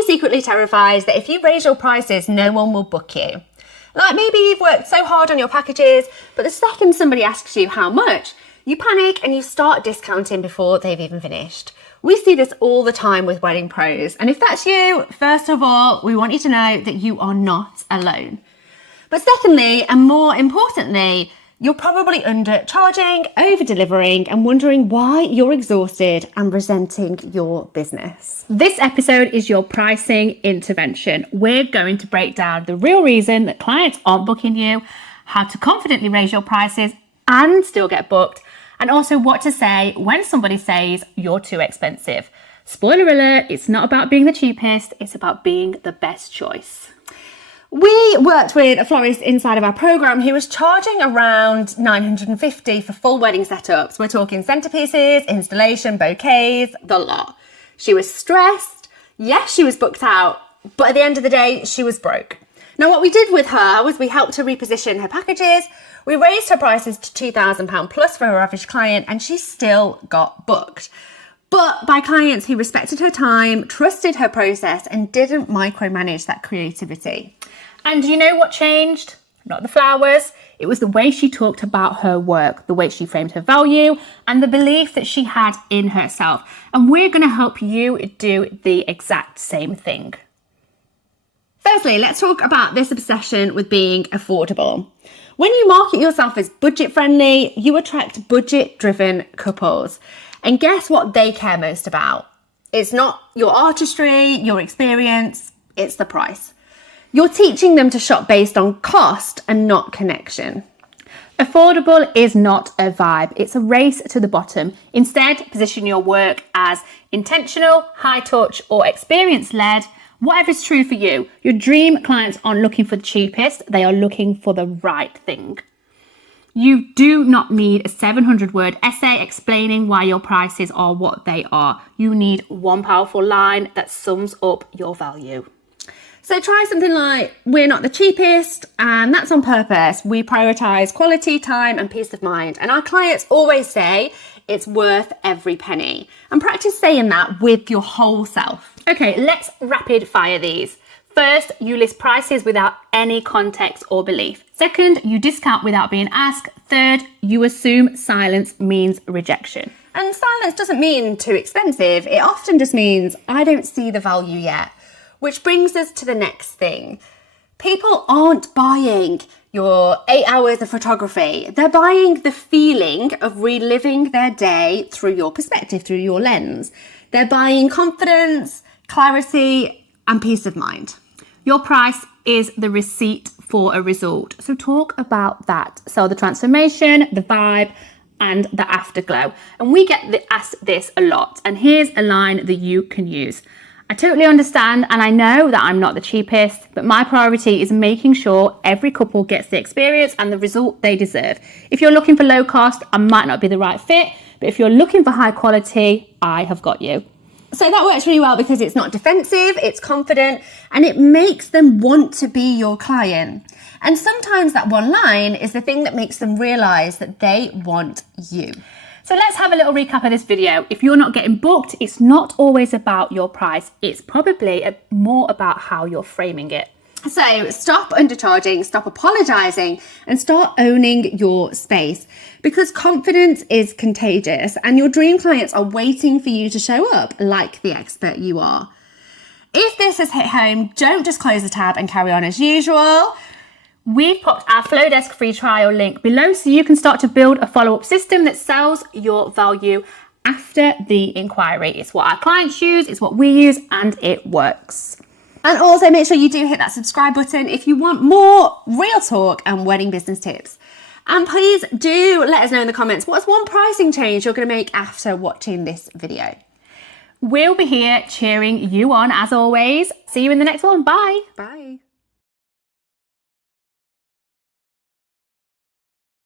you secretly terrified that if you raise your prices, no one will book you? Like maybe you've worked so hard on your packages, but the second somebody asks you how much, you panic and you start discounting before they've even finished. We see this all the time with wedding pros. And if that's you, first of all, we want you to know that you are not alone. But secondly, and more importantly, you're probably undercharging, over-delivering, and wondering why you're exhausted and resenting your business. This episode is your pricing intervention. We're going to break down the real reason that clients aren't booking you, how to confidently raise your prices and still get booked, and also what to say when somebody says you're too expensive. Spoiler alert, it's not about being the cheapest, it's about being the best choice. We worked with a florist inside of our program who was charging around $950 for full wedding setups. We're talking centerpieces, installation, bouquets, the lot. She was stressed. Yes, she was booked out, but at the end of the day, she was broke. Now, what we did with her was we helped her reposition her packages. We raised her prices to £2,000 plus for her average client, and she still got booked. But by clients who respected her time, trusted her process, and didn't micromanage that creativity. And you know what changed? Not the flowers. It was the way she talked about her work, the way she framed her value, and the belief that she had in herself. And we're going to help you do the exact same thing. Firstly, let's talk about this obsession with being affordable. When you market yourself as budget friendly, you attract budget driven couples. And guess what they care most about? It's not your artistry, your experience, it's the price. You're teaching them to shop based on cost and not connection. Affordable is not a vibe, it's a race to the bottom. Instead, position your work as intentional, high touch, or experience led. Whatever is true for you. Your dream clients aren't looking for the cheapest, they are looking for the right thing. You do not need a 700-word essay explaining why your prices are what they are. You need one powerful line that sums up your value. So try something like, we're not the cheapest, and that's on purpose. We prioritise quality, time, and peace of mind. And our clients always say it's worth every penny. And practice saying that with your whole self. Okay, let's rapid fire these. First, you list prices without any context or belief. Second, you discount without being asked. Third, you assume silence means rejection. And silence doesn't mean too expensive. It often just means I don't see the value yet. Which brings us to the next thing. People aren't buying your 8 hours of photography. They're buying the feeling of reliving their day through your perspective, through your lens. They're buying confidence, clarity, and peace of mind. Your price is the receipt for a result. So talk about that. So the transformation, the vibe, and the afterglow. And we get asked this a lot. And here's a line that you can use. I totally understand and I know that I'm not the cheapest, but my priority is making sure every couple gets the experience and the result they deserve. If you're looking for low cost, I might not be the right fit, but if you're looking for high quality, I have got you. So that works really well because it's not defensive, it's confident, and it makes them want to be your client. And sometimes that one line is the thing that makes them realise that they want you. So let's have a little recap of this video. If you're not getting booked, it's not always about your price. It's probably more about how you're framing it. So stop undercharging, stop apologising, and start owning your space, because confidence is contagious and your dream clients are waiting for you to show up like the expert you are. If this has hit home, don't just close the tab and carry on as usual. We've popped our Flowdesk free trial link below so you can start to build a follow-up system that sells your value after the inquiry. It's what our clients use, it's what we use, and it works. And also make sure you do hit that subscribe button if you want more real talk and wedding business tips. And please do let us know in the comments, what's one pricing change you're going to make after watching this video? We'll be here cheering you on as always. See you in the next one. Bye. Bye.